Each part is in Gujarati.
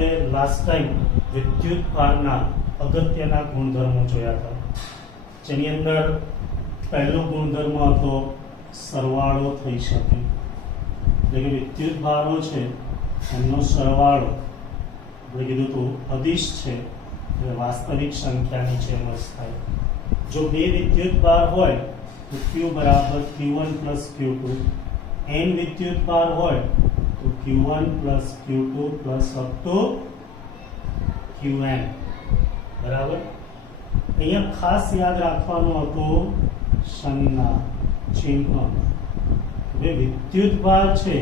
આપણે લાસ્ટ ટાઈમ વિદ્યુત ભારના અગત્યના ગુણધર્મો જોયા હતા, જેની અંદર પહેલો ગુણધર્મ હતો સરવાળો થઈ શકે, એટલે કે વિદ્યુત ભારો છે એમનો સરવાળો આપણે કીધું હતું અદિશ છે એટલે વાસ્તવિક સંખ્યાની જેમ જ થાય. જો બે વિદ્યુત ભાર હોય તો Q બરાબર Q1 પ્લસ Q2, n વિદ્યુત ભાર હોય તો Q1 plus Q2 plus up to Qn. બરાબર. અહીંયા ખાસ યાદ રાખવાનું હતું સંજ્ઞા ચિહ્ન. હવે વિદ્યુત ભાર છે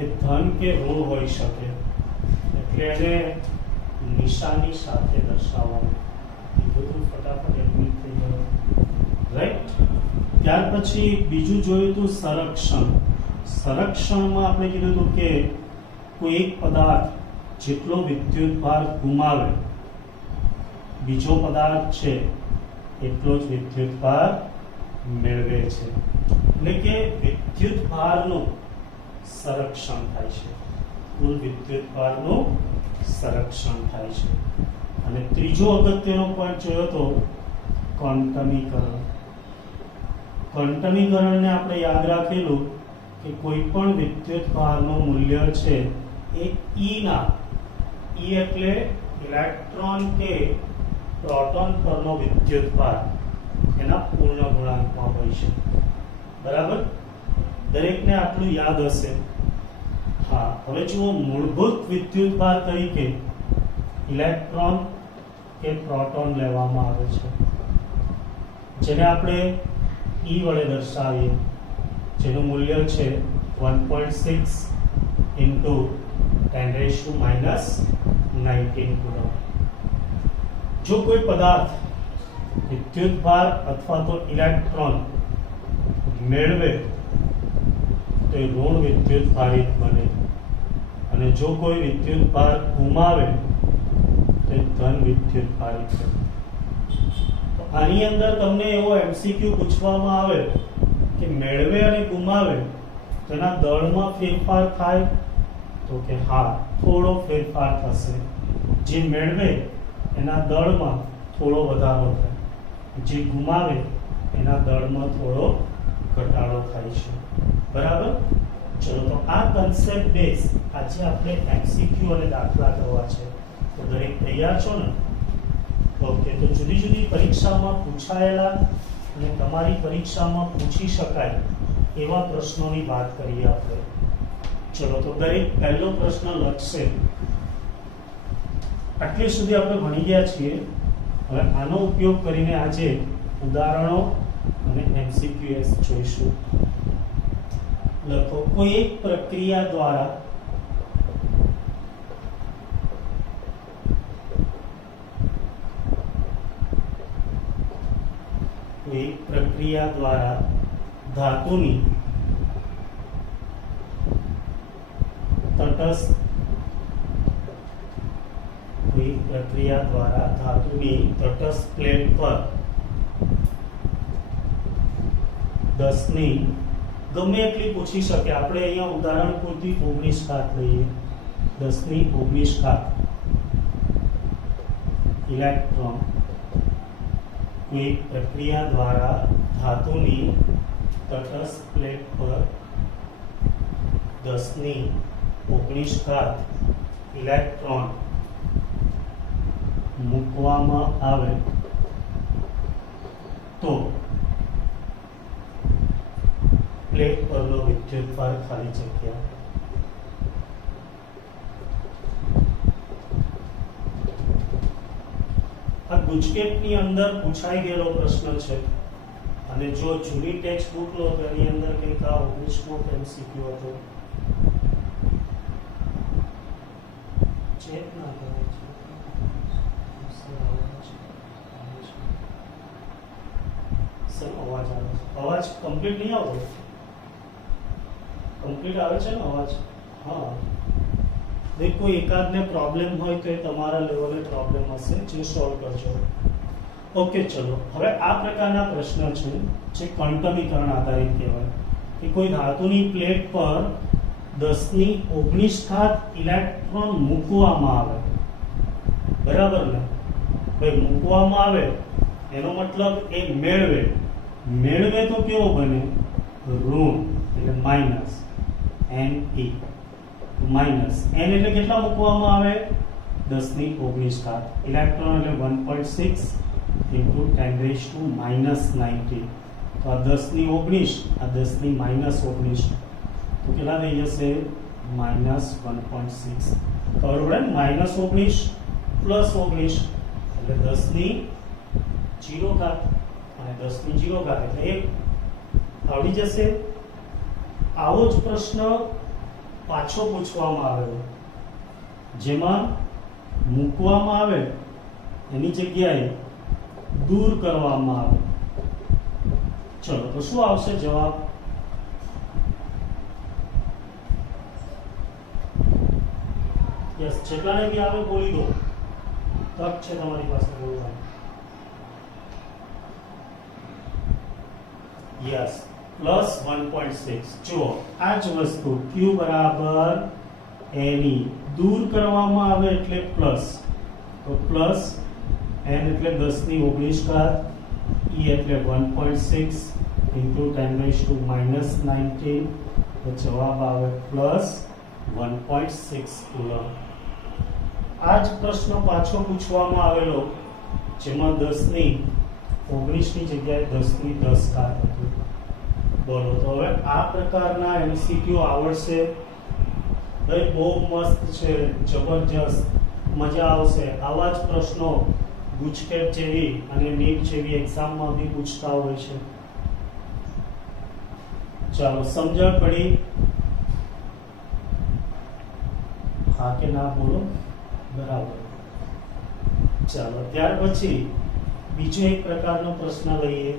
એ ધન કે ઋણ હોઈ શકે, એટલે એને નિશાની સાથે દર્શાવવાનું. એ બધું ફટાફટ એડમિટ થઈ ગયું, રાઈટ. ત્યાર પછી બીજું જોયું હતું સંરક્ષણ. સંરક્ષણમાં આપણે કીધું હતું કે કોઈ એક પદાર્થ જેટલો વિદ્યુત ભાર ગુમાવે બીજો પદાર્થ છે એટલો જ વિદ્યુત ભાર મેળવે છે, એટલે કે વિદ્યુત ભારનું સંરક્ષણ થાય છે, કુલ વિદ્યુત ભારનું સંરક્ષણ થાય છે. અને ત્રીજો અગત્યનો પોઈન્ટ જોયો તો ક્વોન્ટમીકરણ. ક્વોન્ટમીકરણને આપણે યાદ રાખેલું કે કોઈ પણ વિદ્યુત ભારનું મૂલ્ય છે એ E એટલે ઇલેક્ટ્રોન કે પ્રોટોન પરનો વિદ્યુત ભાર એના પૂર્ણ ગુણાંકમાં હોય છે. બરાબર. દરેકને આટલું યાદ હશે. હા, હવે જુઓ, મૂળભૂત વિદ્યુત ભાર તરીકે ઇલેક્ટ્રોન કે પ્રોટોન લેવામાં આવે છે, જેને આપણે E વડે દર્શાવીએ, જેનું મૂલ્ય છે 1.6 into 10⁻⁻19 કુલમ. જો કોઈ પદાર્થ વિદ્યુત ભાર અથવા તો ઇલેક્ટ્રોન મેળવે તો એ ઋણ વિદ્યુત ભારિત બને, અને જો કોઈ વિદ્યુત ભાર ગુમાવે તો એ ધન વિદ્યુત ભારિત બને. તો આની અંદર તમને એવો MCQ પૂછવામાં આવે કે મેળવે અને ગુમાવે તેના દળમાં ફેરફાર થાય, તો કે હા, થોડો ફેરફાર થશે. જે મેળવે એના દળમાં થોડો વધારો થાય, જે ગુમાવે એના દળમાં થોડો ઘટાડો થાય છે. બરાબર. ચલો, તો આ કન્સેપ્ટ બેઝ આજે આપણે MCQ અને દાખલા કરવા છે. તો દરેક તૈયાર છો ને? ઓકે. તો જુદી જુદી પરીક્ષામાં પૂછાયેલા અને તમારી પરીક્ષામાં પૂછી શકાય એવા પ્રશ્નોની વાત કરીએ આપણે. ચલો, તો દરેક પહેલો પ્રશ્ન લખશે. આટલી સુધી આપણે ભણી ગયા છીએ. હવે આનો ઉપયોગ કરીને આજે ઉદાહરણો અને MCQs જોઈશું. લખો, કોઈ એક પ્રક્રિયા દ્વારા ધાતુની તટસ્થ પ્લેટ પર 10 ની ગમે એટલી પૂછી શકે. આપણે અહીંયા ઉદાહરણ પૂરતી 19 ઘાત લઈએ. 10 ની 19 ઘાત ઇલેક્ટ્રોન કોઈ પ્રક્રિયા દ્વારા ધાતુની તટસ્થ પ્લેટ પર 10 ની 19 ઘાત ઇલેક્ટ્રોન મૂકવામાં આવે તો પ્લેટ પરનો વિદ્યુત ભાર ખાલી જગ્યા. આ ગુજકેટની અંદર પૂછાઈ ગયેલો પ્રશ્ન છે, અને જો જૂની ટેક્સ્ટ બુક લો તો એની અંદર કંઈક આ 19મો MCQ હતો. ચેક ના કરે છે. અવાજ આવે છે. અવાજ કમ્પ્લીટ નહીં આવતો? કમ્પ્લીટ આવે છે ને અવાજ? હા. દેખો, એકાદને પ્રોબ્લેમ હોય તો એ તમારા લેવલે પ્રોબ્લેમ હશે, જે સોલ્વ કરજો. ઓકે. ચલો, હવે આ પ્રકારના પ્રશ્ન છે જે ક્વોન્ટમીકરણ આધારિત કહેવાય કે કોઈ ધાતુની પ્લેટ પર 10⁻⁹ ઇલેક્ટ્રોન મૂકવામાં આવે, બરાબર ને ભાઈ? મૂકવામાં આવે એનો મતલબ એ મેળવે તો કેવો બને? ઋણ, એટલે માઇનસ Ne, માઇનસ n એટલે કેટલા મૂકવામાં આવે? 10⁻⁹ ઇલેક્ટ્રોન એટલે 1.6 into 10⁻⁻⁹. તો આ 10⁻⁹ આ 10⁻⁻⁹ તો કેટલા થઈ જશે? -1.6. ખબર પડે ને? -19 પ્લસ 19 એટલે 10⁻0 અને 10⁻0 એટલે 1 આવડી જશે. આવો જ પ્રશ્ન પાછો પૂછવામાં આવ્યો, જેમાં મૂકવામાં આવે એની જગ્યાએ દૂર કરવામાં આવે. ચલો તો શું આવશે જવાબ? યસ, જેટલાને બી આવે બોલી દો, તક છે તમારી પાસે બોલવાની. યસ, +1.6. જુઓ આ જ વસ્તુ q બરાબર Ne દૂર કરવામાં આવે એટલે પ્લસ, તો પ્લસ n એટલે 10⁻⁹, e એટલે 1.6 into 10⁻⁻⁹, તો જવાબ આવે +1.6 કુલમ. આ જ પ્રશ્ન પાછો પૂછવામાં આવેલો, જેમાં 10⁻⁹ ની જગ્યાએ 10⁻10 હતું. બોલો તો હવે આ પ્રકારના MCQ આવડશે ભાઈ, બહુ મસ્ત છે, જબરજસ્ત, મજા આવશે. આવા જ પ્રશ્નો ગુજકેટ જેવી અને નીટ જેવી એક્ઝામમાં બી પૂછતા હોય છે. ચાલો, સમજણ પડી? હા કે ના બોલો? બરાબર. ચાલો, ત્યાર પછી બીજો એક પ્રકારનો પ્રશ્ન લઈએ,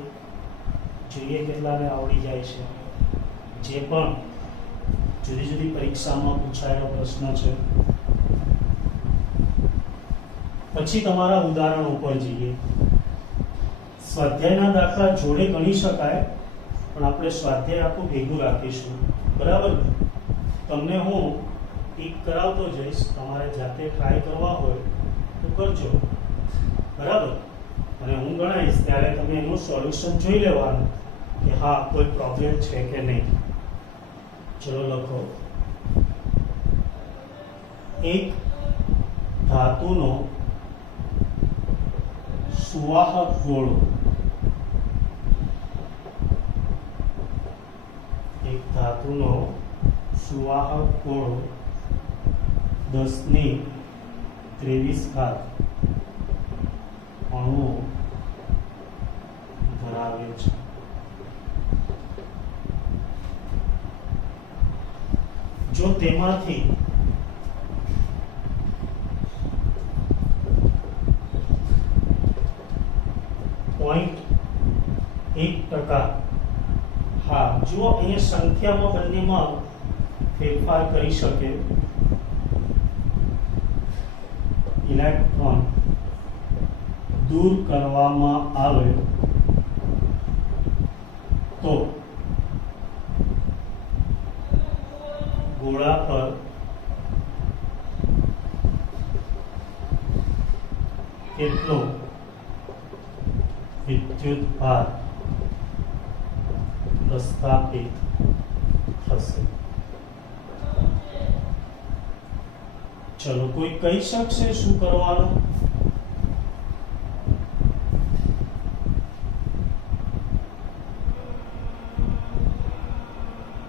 જોઈએ કેટલાને આવડી જાય છે. જે પણ જુદી જુદી પરીક્ષામાં પૂછાયેલો પ્રશ્ન છે. પછી તમારા ઉદાહરણ ઉપર જઈએ. સ્વાધ્યાયના દાખલા જોડે ગણી શકાય, પણ આપણે સ્વાધ્યાય આખું ભેગું રાખીશું, બરાબર? તમને હું ટીક કરાવતો જઈશ, તમારે જાતે ટ્રાય કરવા હોય તો કરજો, બરાબર? અને હું ગણાવીશ ત્યારે તમે એનું સોલ્યુશન જોઈ લેવાનું કે હા કોઈ પ્રોબ્લેમ છે કે નહીં. ચલો લખો. એક ધાતુનો સુવાહક ગોળો, એક ધાતુનો સુવાહક ગોળો 10⁻23 અણુઓ ધરાવે છે. જો તેમાંથી .1%, હા જો અહીંયા સંખ્યામાં બંનેમાં ફેરફાર કરી શકે, ઇલેક્ટ્રોન દૂર કરવામાં આવે તો ગોળા પર કેટલો વિદ્યુતભાર પ્રસ્થાપિત થશે? ચલો, કોઈ કહી શકશે શું કરવાનું?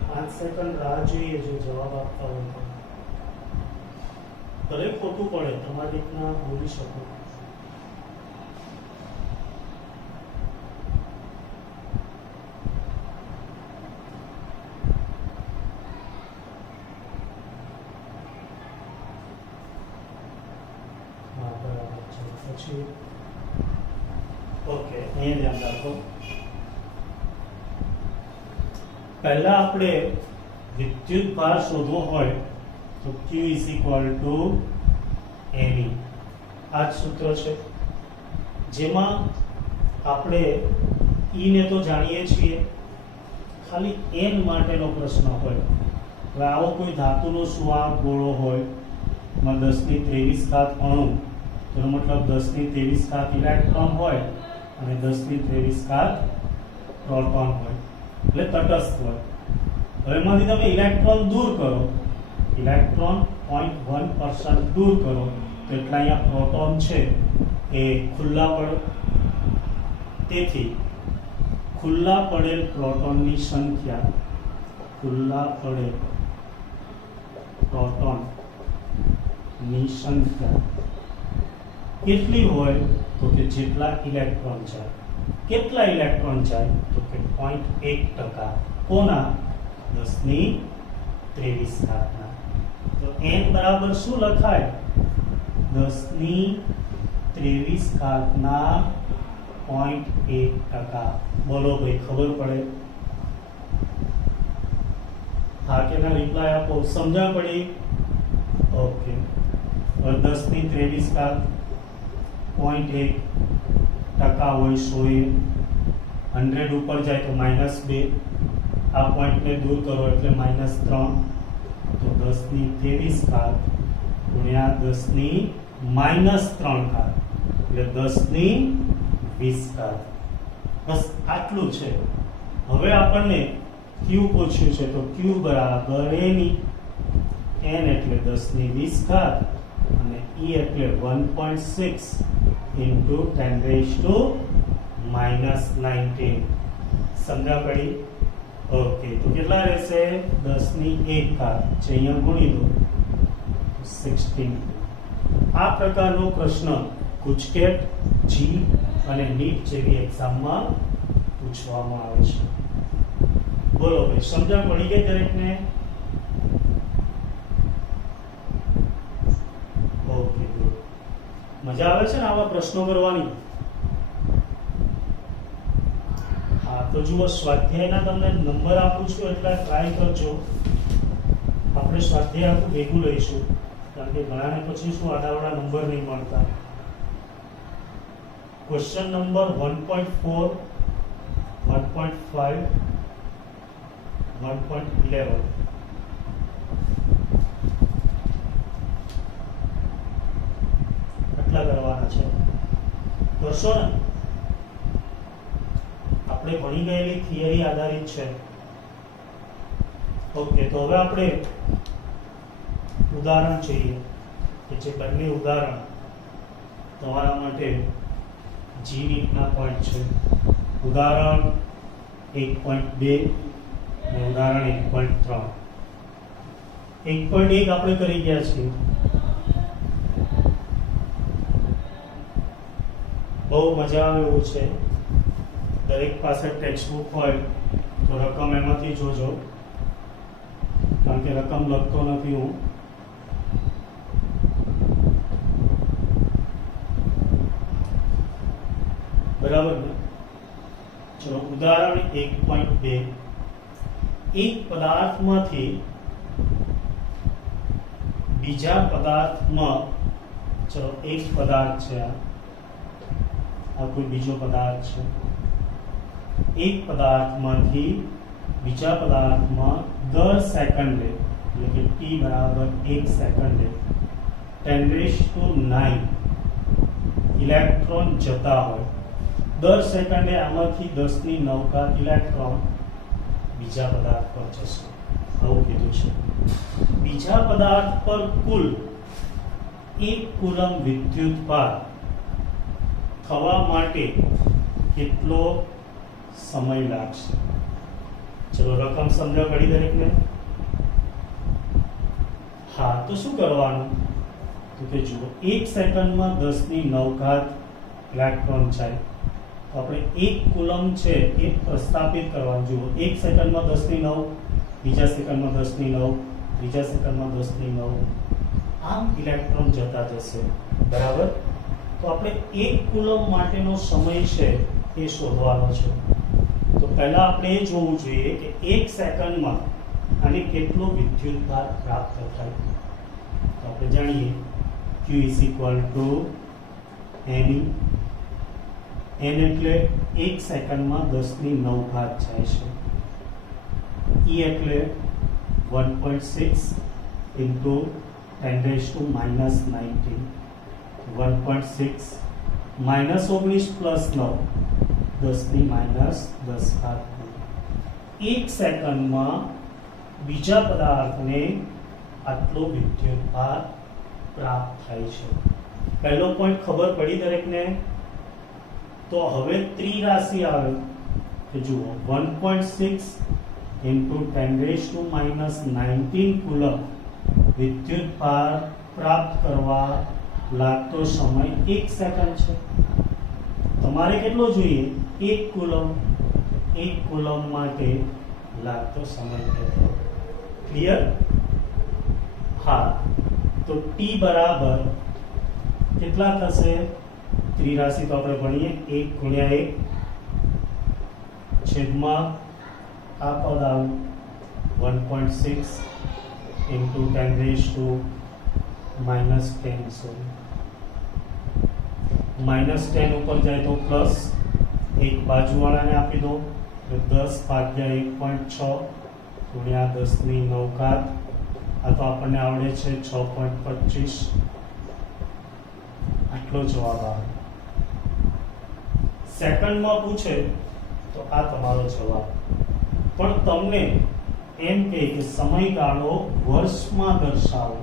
5 સેકન્ડ રાહ જોઈએ જો જવાબ આપતા હોય તો. ભલે ખોટું પડે, તમારી રીતના બોલી શકો. ઓકે, અહીંયા ધ્યાન રાખો. પહેલા આપણે વિદ્યુતભાર શોધવો હોય તો Q = Ne, આ જ સૂત્ર છે, જેમાં આપણે E ને તો જાણીએ છીએ, ખાલી N માટેનો પ્રશ્ન હોય હવે આવો કોઈ ધાતુનો સુવાહક ગોળો હોય એમાં 10⁻23 અણુ, તેનો મતલબ 10⁻23 ઇલેક્ટ્રોન હોય અને 10⁻23 પ્રોટોન હોય, એટલે તટસ્થ હોય. હવે એમાંથી તમે ઇલેક્ટ્રોન દૂર કરો, ઇલેક્ટ્રોન 0.1% દૂર કરો તો એટલા અહીંયા પ્રોટોન છે એ ખુલ્લા પડે. તેથી ખુલ્લા પડેલ પ્રોટોનની સંખ્યા, ખુલ્લા પડેલ પ્રોટોનની સંખ્યા કેટલી હોય તો કે જેટલા ઇલેક્ટ્રોન જાય. કેટલા ઇલેક્ટ્રોન જાય તો કે 0.1%. કોના? 10⁻23 ના. તો n બરાબર શું લખાય? 10⁻23 ના 0.1%. બોલો ભાઈ, ખબર પડે? હા કે ના? રિપ્લાય આપો. સમજણ પડી? ઓકે. હવે 10⁻23 0.1% હોય 100 ઉપર જાય તો -2. આ પોઈન્ટને દૂર કરો એટલે -3. તો 10⁻23 ગુણ્યા 10⁻³ એટલે 10⁻20. બસ આટલું છે. હવે આપણને q પૂછ્યું છે તો q બરાબર n એટલે 10⁻20 અને e એટલે 1.6 into 10⁻19. સમજા પડી? ઓકે. તો કેટલા રહેશે? 10⁻1 જે અહીંયા ગુણી દો 16. આ પ્રકારનો પ્રશ્ન ગુજકેટ, જી અને નીટ જેવી એક્ઝામમાં પૂછવામાં આવે છે. બોલો ભાઈ, સમજણ પડી ગઈ દરેકને? Okay, good. મજા આવે છે ને આવા પ્રશ્નો કરવાની? હા, તો જુઓ, સ્વાધ્યાયના તમને નંબર આપું છું એટલે ટ્રાય કરજો. આપણે સ્વાધ્યાય આખું ભેગું લઈશું, કારણ કે ઘણાને પછી શું આડાવડા નંબર નહીં મળતા. Question number 1.4, 1.5, 1.11. આટલા કરવાના છે. કરશો ને? આપણે ભણી ગયેલી થિયરી આધારિત છે. ઓકે. તો હવે આપણે ઉદાહરણ જોઈએ કે જે બંને ઉદાહરણ તમારા માટે જી નીટના પોઈન્ટ છે. ઉદાહરણ 1.2 અને ઉદાહરણ 1.3. 1.1 આપણે કરી ગયા છીએ. બહુ મજા આવે એવું છે. દરેક પાસે ટેક્સ્ટ બુક હોય તો રકમ એમાંથી જોજો, કારણ કે રકમ લખતો નથી હું. બરાબર ને? ચલો, ઉદાહરણ 1.2. એક પદાર્થમાંથી બીજા પદાર્થમાં, ચલો એક પદાર્થ છે, આ કોઈ બીજો પદાર્થ છે. એક પદાર્થમાંથી બીજા પદાર્થમાં દર સેકન્ડે, એટલે કે t બરાબર 1 સેકન્ડે 10⁹ ઇલેક્ટ્રોન જતા હોય. દર સેકન્ડે આમાંથી 10⁹ ઇલેક્ટ્રોન બીજા પદાર્થ પર જશે. આવું કીધું છે. બીજા પદાર્થ પર કુલ 1 કુલમ વિદ્યુતભાર થવા માટે કેટલો સમય લાગશે? ચલો, રકમ સમજવા પડી દરેકને? હા, તો શું કરવાનું? તો કે જુઓ, 1 સેકન્ડમાં 10⁹ ઇલેક્ટ્રોન જાય તો આપણે 1 કુલમ છે એ પ્રસ્થાપિત કરવાનું. જુઓ, 1 સેકન્ડમાં 10⁹, બીજા સેકન્ડમાં 10⁹, ત્રીજા સેકન્ડમાં 10⁹, આમ ઇલેક્ટ્રોન જતા જશે. બરાબર? તો આપણે 1 કુલમ માટેનો સમય છે એ શોધવાનો છે. તો પહેલા આપણે એ જોવું જોઈએ કે 1 સેકન્ડમાં આને કેટલો વિદ્યુતભાર પ્રાપ્ત થાય. તો આપણે જાણીએ Q = Ne. n એટલે 1 સેકન્ડમાં 10⁹ જાય છે. E એટલે 1.6 into 10 raised to minus 19. 1.6 minus 19 plus 9 10 ની minus 10 ઘાત. એક સેકન્ડમાં બીજા પદાર્થને આટલો વિદ્યુતભાર પ્રાપ્ત થાય છે. પહેલો પોઈન્ટ ખબર પડી દરેકને? તો હવે ત્રિરાશિ આવે કે જુઓ 1.6 into 10 raised to minus 19 coulomb વિદ્યુતભાર પ્રાપ્ત કરવા લાગતો સમય 1 સેકન્ડ છે. તમારે કેટલો જોઈએ? 1 કુલમ. 1 કુલમ માટે લાગતો સમય કેટલો? ક્લિયર? હા. તો t બરાબર કેટલા થશે? ત્રિરાશિ તો આપણે ભણીએ 1 ગુણ્યા 1 છેદમાં આ પદ આવે 1.6 into 10 raised to minus 10 sorry minus 10 ઉપર જાય તો પ્લસ એક બાજુવાળાને આપી દો તો 10 ભાગ્યા 1.6 ગુણ્યા 10 ની 9 ઘાત. આ તો આપણને આવડે છે 6.25. આટલો જવાબ આવે. સેકન્ડમાં પૂછે તો આ તમારો જવાબ. પણ તમને એમ કહે કે સમયગાળો વર્ષમાં દર્શાવો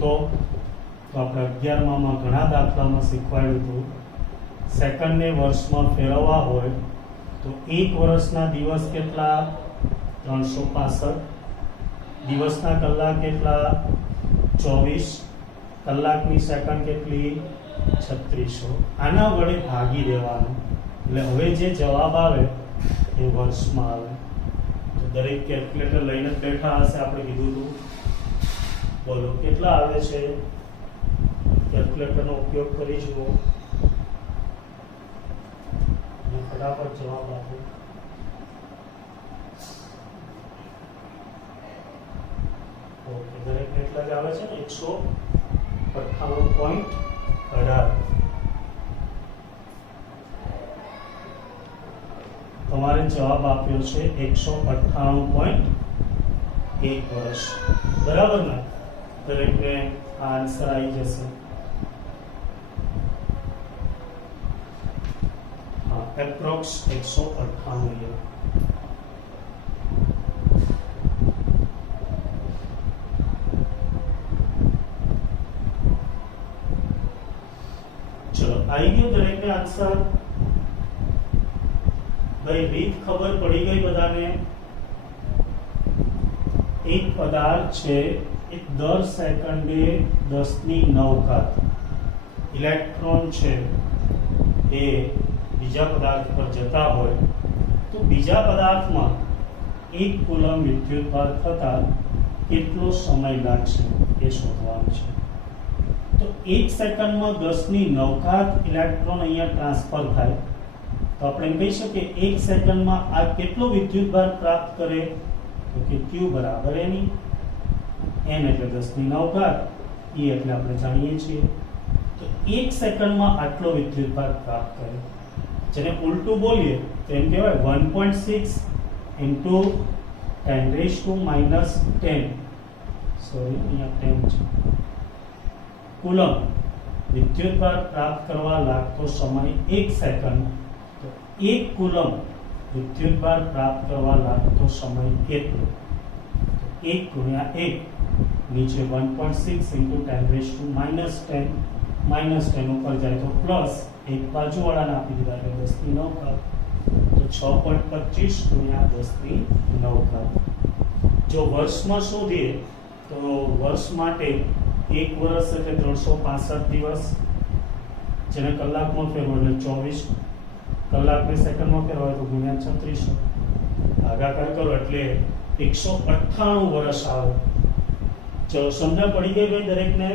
તો આપણે 11માં ઘણા દાખલામાં શીખવાડ્યું હતું સેકન્ડને વર્ષમાં ફેરવવા હોય તો 1 વર્ષના દિવસ કેટલા? 365. દિવસના કલાક કેટલા? 24. કલાકની સેકન્ડ કેટલી? 3600. આના વડે ભાગી દેવાનું એટલે હવે જે જવાબ આવે એ વર્ષમાં આવે. તો દરેક કેલ્ક્યુલેટર લઈને બેઠા હશે, આપણે કીધું હતું. બોલો કેટલા આવે છે? કેલ્ક્યુલેટરનો ઉપયોગ કરી જુઓ અને ફટાફટ જવાબ આપો. ઓકે, દરેક કેટલા જ આવે છે? 158.18. તમારે જવાબ આપ્યો છે 198.1 વર્ષ. બરાબર ને? દરેકને આ આન્સર આવી જશે. હા, એપ્રોક્સ 198 યર. ચલો, આવી ગયો દરેકને આન્સર? ભાઈ રીત ખબર પડી ગઈ બધાને? એક પદાર્થ છે એ દર સેકન્ડે 10 ની 9 ઘાત ઇલેક્ટ્રોન છે એ બીજા પદાર્થ પર જતા હોય તો બીજા પદાર્થમાં 1 કુલમ વિદ્યુતભાર થતા કેટલો સમય લાગશે એ શોધવાનું છે. તો 1 સેકન્ડમાં 10 ની 9 ઘાત ઇલેક્ટ્રોન અહીંયા ટ્રાન્સફર થાય તો આપણે એમ કહી શકીએ 1 સેકન્ડમાં આ કેટલો વિદ્યુતભાર પ્રાપ્ત કરે? તો કે Q બરાબર એની n એટલે 10 ની 9 ઘાત, E એટલે આપણે જાણીએ છીએ. તો 1 સેકન્ડમાં આટલો વિદ્યુતભાર પ્રાપ્ત કરે. જેને ઉલટું બોલીએ તો એમ કહેવાય 1.6 into 10 raised to minus 10 sorry અહીંયા 10 છે કુલમ વિદ્યુતભાર પ્રાપ્ત કરવા લાગતો સમય 1 સેકન્ડ. તો 1 કુલમ વિદ્યુતભાર પ્રાપ્ત કરવા લાગતો સમય કેટલો? 1 ગુણ્યા 1 નીચે 1.6 into 10 raised to minus 10 minus 10 ઉપર જાય તો પ્લસ એક બાજુવાળાને આપી દીધા એટલે 10 ની 9 ઘાત. તો 6.25 ગુણ્યા 10 ની 9 ઘાત. જો વર્ષમાં શોધીએ તો વર્ષ માટે 1 વર્ષ એટલે 365 દિવસ, જેને કલાકમાં ફેરવો એટલે 24, કલાકને સેકન્ડમાં ફેરવાય તો ગુણ્યા 3600, ભાગાકાર કરો એટલે 198 વર્ષ આવે. ચલો, સમજણ પડી ગઈ ભાઈ દરેકને?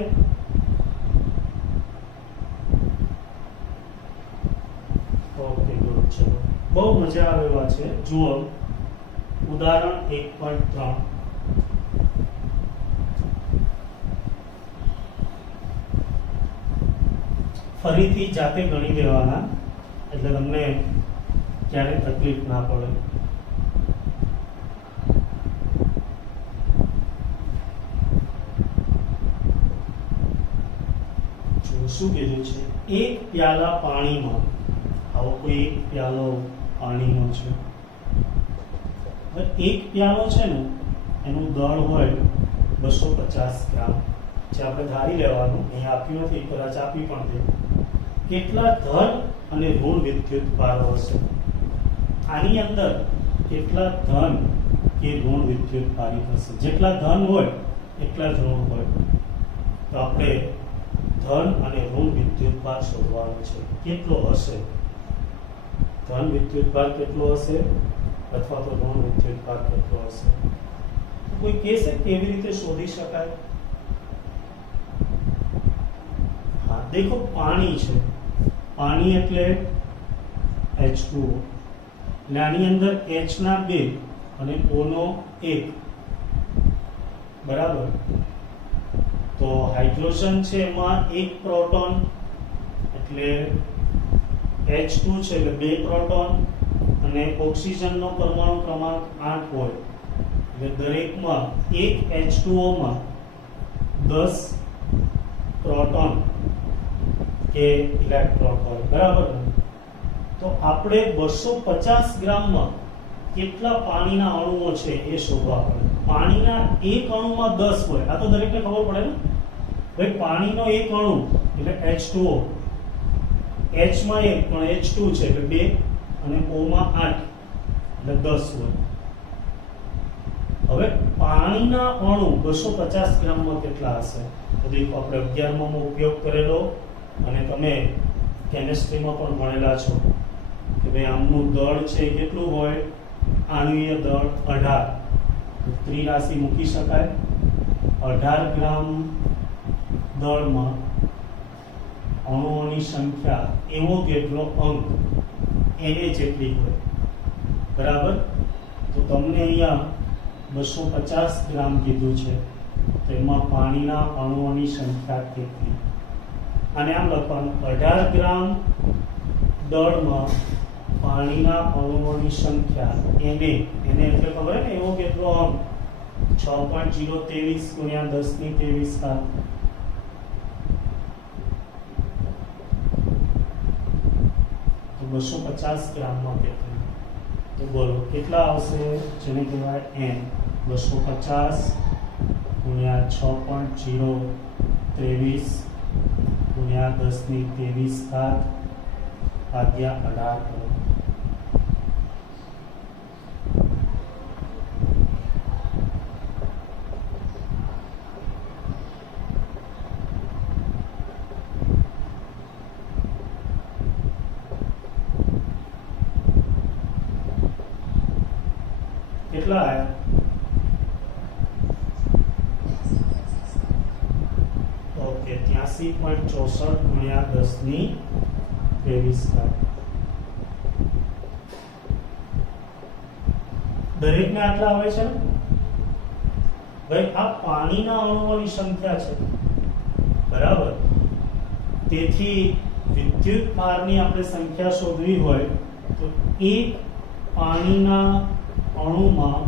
Okay, good. ચલો, બહુ મજા આવે એવા છે. જુઓ ઉદાહરણ 1.3. ફરીથી જાતે ગણી લેવાના એટલે તમને ક્યારે તકલીફ ના પડે. શું કીધું છે? એક પ્યાલા પાણીમાં, આવો કોઈ એક પ્યાલો પાણીનો છે, હવે એક પ્યાલો છે ને એનું દળ હોય 250 ગ્રામ, જે આપણે ધારી લેવાનું, અહીં આપ્યું નથી, કદાચ આપી પણ દે. કેટલા ધન અને ઋણ વિદ્યુત ભારો હશે? આની અંદર કેટલા ધન કે ઋણ વિદ્યુત ભારી હશે? જેટલા ધન હોય એટલા જ ઋણ હોય. તો આપણે ધન અને ઋણ વિદ્યુત ભાર શોધવાનો છે. કેટલો હશે? ધન વિદ્યુત ભાર કેટલો હશે અથવા તો ઋણ વિદ્યુત ભાર કેટલો હશે? કોઈ કહેશે કેવી રીતે શોધી શકાય? હા, દેખો, પાણી છે, પાણી એટલે H2O, એટલે આની અંદર H ના 2 અને O નો 1, બરાબર. તો હાઇડ્રોજન છે એમાં 1 પ્રોટોન, એટલે H2 છે એટલે 2 પ્રોટોન, અને ઓક્સિજનનો પરમાણુ ક્રમાંક 8 હોય એટલે દરેકમાં એક H2O માં 10 પ્રોટોન કે ઇલેક્ટ્રોન હોય, બરાબર. તો આપણે 250 ગ્રામમાં કેટલા પાણીના અણુઓ છે એ શોધવા પડે. પાણીના એક અણુમાં 10 હોય, આ તો દરેકને ખબર પડે ને ભાઈ. પાણીનો એક અણુ એટલે H2O, H માં 1 પણ H2 છે એટલે 2 અને O માં 8 એટલે 10 હોય. હવે પાણીના અણુ 250 ગ્રામમાં કેટલા હશે? તો દેખો, આપણે 11 માં ઉપયોગ કરેલો, અને તમે કેમિસ્ટ્રીમાં પણ ભણેલા છો કે ભાઈ આમનું દળ છે કેટલું હોય? આણ્વીય દળ 18. ત્રિરાશિ મૂકી શકાય. 18 ગ્રામ દળમાં અણુઓની સંખ્યા એવો કેટલો અંક એને જેટલી હોય, બરાબર. તો તમને અહીંયા 250 ગ્રામ કીધું છે, તેમાં પાણીના અણુઓની સંખ્યા કેટલી? અને આમ લખવાનું, 18 ગ્રામ દળમાં પાણીના અણુઓની સંખ્યા એને એટલે ખબર ને એવો કેટલો અંક? 6.023 ગુણ્યા 1023 ઘાત. તો 250 ગ્રામમાં કેટલી? તો બોલો કેટલા આવશે? જેને કહેવાય n. 250 ગુણ્યા 6.023 ગુણ્યા 1023 ઘાત ભાગ્યા 18 કરો. કેટલા આયા? ઓકે, 83.64 ગુણ્યા 1023 ઘાત. દરેકને આટલા આવે છે ને ભાઈ? આ પાણીના અણુઓની સંખ્યા છે, બરાબર. તેથી વિદ્યુત ભારની આપણે સંખ્યા શોધવી હોય તો એક પાણીના અણુમાં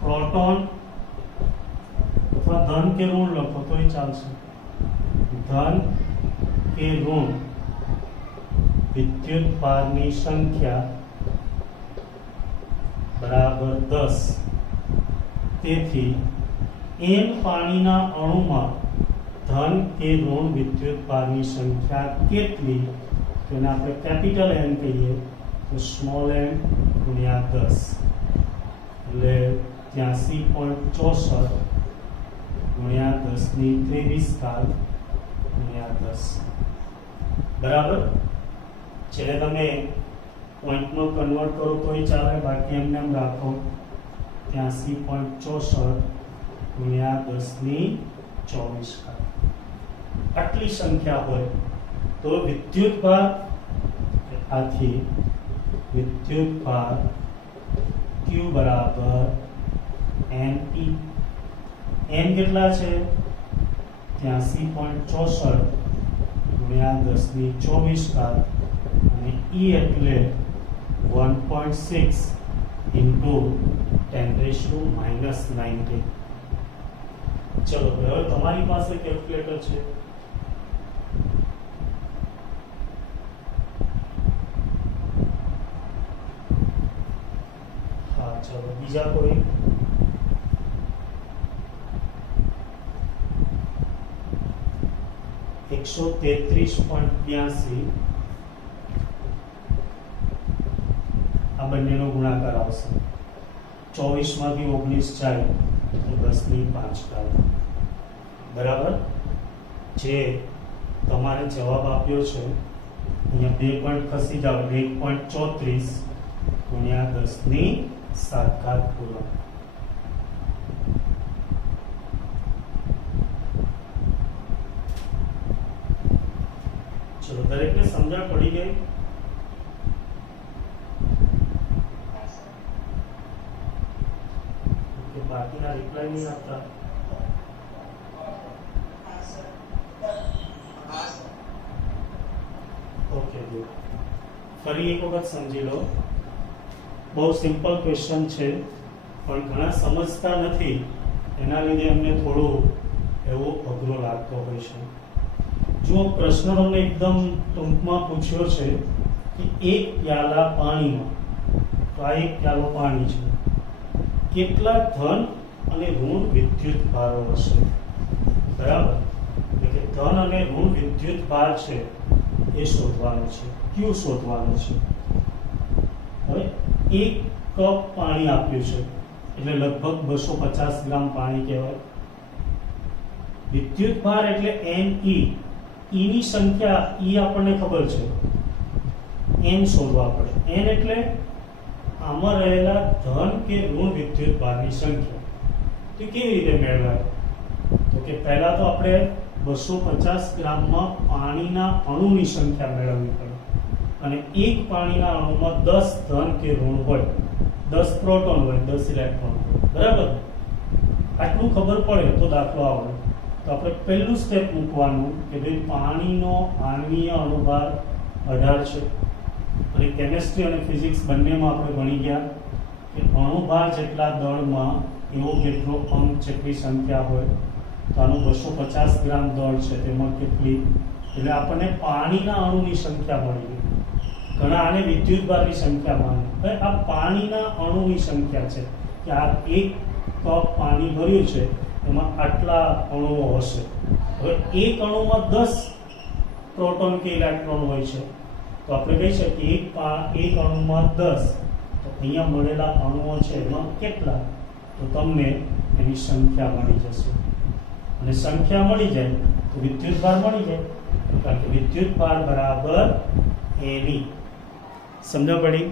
પ્રોટોન અથવા ધન કે ઋણ લખો તોય ચાલશે. ધન કે ઋણ વિદ્યુત ભારની સંખ્યા બરાબર 10. તેથી n પાણીના અણુમાં ધન કે ઋણ વિદ્યુત ભારની સંખ્યા કેટલી? તો એને આપણે કેપિટલ N કહીએ, તો સ્મોલ n ગુણ્યા 10 એટલે 83.64 ગુણ્યા 1023 ઘાત ગુણ્યા 10, બરાબર. જેને તમે પોઈન્ટમાં કન્વર્ટ કરો તોય ચાલે, બાકી એમને એમ રાખો. 83.64 ગુણ્યા 1024 ઘાત. આટલી સંખ્યા હોય તો વિદ્યુત ભાર, આથી વિદ્યુત ભાર Q બરાબર NE. n કેટલા છે? 83.64 ગુણ્યા 1024 ઘાત, અને E એટલે 1.6 × 10⁻⁹ 19. 1.6 × 10⁻⁹ 19 એટલે 1 × 10⁻⁹ 19 ચલો હવે તમારી પાસે કેલ્ક્યુલેટર છે? હા, ચલો બીજા કોઈ? એકસો 33.82 આ બંનેનો ગુણાકાર આવશે. 24 માંથી 19 જાય તો 10 ની 5 ઘાત. બરાબર. જે તમારે જવાબ આપ્યો છે અહીંયા 2 પોઈન્ટ ખસી જાવ, 1.34 ગુણ્યા 10 ની 7 ઘાત પૂર્ણ. ચલો દરેકને સમજણ પડી ગઈ? ઓકે, બાકીના રિપ્લાય નહીં આપતા. Okay good. ફરી એક વખત સમજી લો. બહુ સિમ્પલ ક્વેશ્ચન છે પણ ઘણા સમજતા નથી, એના લીધે અમને થોડું એવો અઘરો લાગતો હોય છે. જો પ્રશ્ન તમને એકદમ ટૂંકમાં પૂછ્યો છે કે એક પ્યાલા પાણીમાં, તો આ એક પ્યાલો પાણી છે, કેટલા ધન અને ઋણ વિદ્યુત ભારો હશે? બરાબર. એટલે કે ધન અને ઋણ વિદ્યુત ભાર છે એ શોધવાનો છે. ક્યુ શોધવાનો છે. હવે 1 કપ પાણી આપ્યું છે એટલે લગભગ 250 ગ્રામ પાણી કહેવાય. વિદ્યુત ભાર એટલે Ne. E ની સંખ્યા E આપણને ખબર છે, n શોધવા પડે. n એટલે આમાં રહેલા ધન કે ઋણ વિદ્યુત ભારની સંખ્યા. તો કેવી રીતે મેળવાય? તો કે પહેલા તો આપણે 250 ગ્રામમાં પાણીના અણુની સંખ્યા મેળવવી પડે અને એક પાણીના અણુમાં 10 ધન કે ઋણ હોય, 10 પ્રોટોન હોય, 10 ઇલેક્ટ્રોન હોય. બરાબર. આટલું ખબર પડે તો દાખલો આવડે. તો આપણે પહેલું સ્ટેપ મૂકવાનું કે ભાઈ પાણીનો આણ્વીય અણુભાર 18 છે. અને કેમેસ્ટ્રી અને ફિઝિક્સ બંનેમાં આપણે ભણી ગયા કે અણુભાર જેટલા દળમાં એવો કેટલો અંક જેટલી સંખ્યા હોય. તો આનું 250 ગ્રામ દળ છે, તેમાં કેટલી, એટલે આપણને પાણીના અણુની સંખ્યા મળી ગઈ. ઘણા આને વિદ્યુત ભારની સંખ્યા માને. હવે આ પાણીના અણુની સંખ્યા છે કે આ 1 કપ પાણી ભર્યું છે એમાં આટલા અણુઓ હશે. હવે એક અણુમાં 10 પ્રોટોન કે ઇલેક્ટ્રોન હોય છે, તો આપણે કહી શકીએ એક અણુમાં 10. તો અહીંયા મળેલા અણુઓ છે એમાં કેટલા, તો તમને એની સંખ્યા મળી જશે. અને સંખ્યા મળી જાય તો વિદ્યુત ભાર મળી જાય, કારણ કે વિદ્યુત ભાર બરાબર Ne. સમજ પડી?